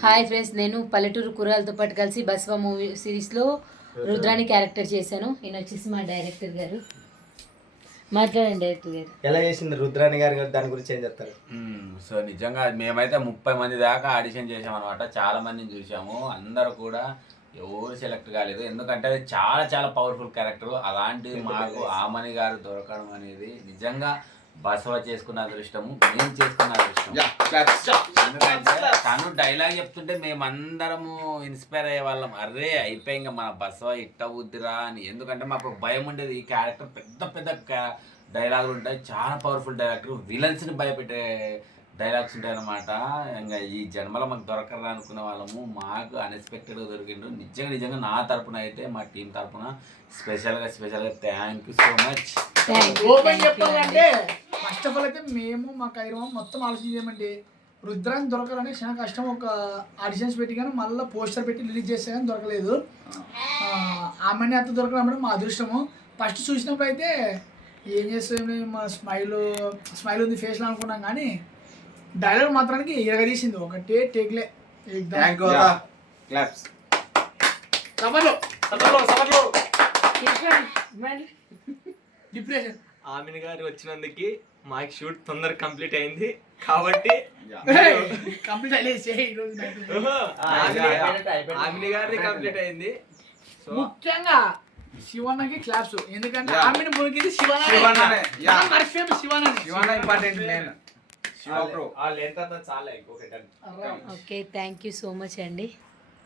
Hi friends, నేను పల్లెటూరు కూరలతో పాటు కలిసి బస్వా మూవీ సిరీస్లో రుద్రాని క్యారెక్టర్ చేశాను. ఈయన వచ్చేసి మా డైరెక్టర్ గారు. మాట్లాడండి డైరెక్టర్ గారు. ఎలా చేసింది రుద్రాని గారు, దాని గురించి ఏం చెప్తారు? సో నిజంగా మేమైతే 30 మంది దాకా ఆడిషన్ చేసాం అనమాట. చాలా మందిని చూసాము. అందరూ కూడా ఎవరు సెలెక్ట్ కాలేదు, ఎందుకంటే అది చాలా చాలా పవర్ఫుల్ క్యారెక్టర్. అలాంటి మాకు ఆమని గారు దొరకడం అనేది నిజంగా బసవ చేసుకున్న అదృష్టము, మేము చేసుకున్న అదృష్టం. ఎందుకంటే తను డైలాగ్ చెప్తుంటే మేమందరము ఇన్స్పైర్ అయ్యే వాళ్ళం. అరే అయిపోయి ఇంకా మన బసవ ఇట్ట ఉద్దిరా అని. ఎందుకంటే మాకు భయం ఉండేది. ఈ క్యారెక్టర్ పెద్ద పెద్ద డైలాగులు ఉంటాయి, చాలా పవర్ఫుల్ డైలాగులు, విలన్స్ని భయపెట్టే డైలాగ్స్ ఉంటాయి అన్నమాట. ఇంకా ఈ జన్మలో మాకు దొరకరా అనుకునే వాళ్ళము, మాకు అన్ఎక్స్పెక్టెడ్గా దొరికిండు. నిజంగా నా తరపున అయితే, మా టీం తరపున స్పెషల్గా thank you so much. Open చెప్పాలంటే ఫస్ట్ ఆఫ్ ఆల్ అయితే మేము మా కైరవం మొత్తం ఆలోచించామండి. రుద్రాన్ని దొరకాలని చాలా కష్టం. ఒక ఆడిషన్స్ పెట్టి కానీ మళ్ళీ పోస్టర్ పెట్టి రిలీజ్ చేస్తే కానీ దొరకలేదు. ఆమెని అంత దొరకడం మా అదృష్టము. ఫస్ట్ చూసినప్పుడు అయితే ఏం చేస్తాము, మా స్మైల్ ఉంది ఫేస్లో అనుకున్నాం, కానీ డైలాగ్ మాత్రానికి ఎరగదీసింది. ఒకటే టేక్లే డిప్రెషన్. ఆమెను గారు వచ్చినందుకు మాకు షూట్ తొందరగా కంప్లీట్ అయింది కాబట్టి కంప్లీట్ ఆమెను గారిది కంప్లీట్ అయింది. ముఖ్యంగా శివన్నకి క్లాప్స్, ఎందుకంటే ఆమెను మునిగింది Shivanna important. Okay, thank you so much అండి.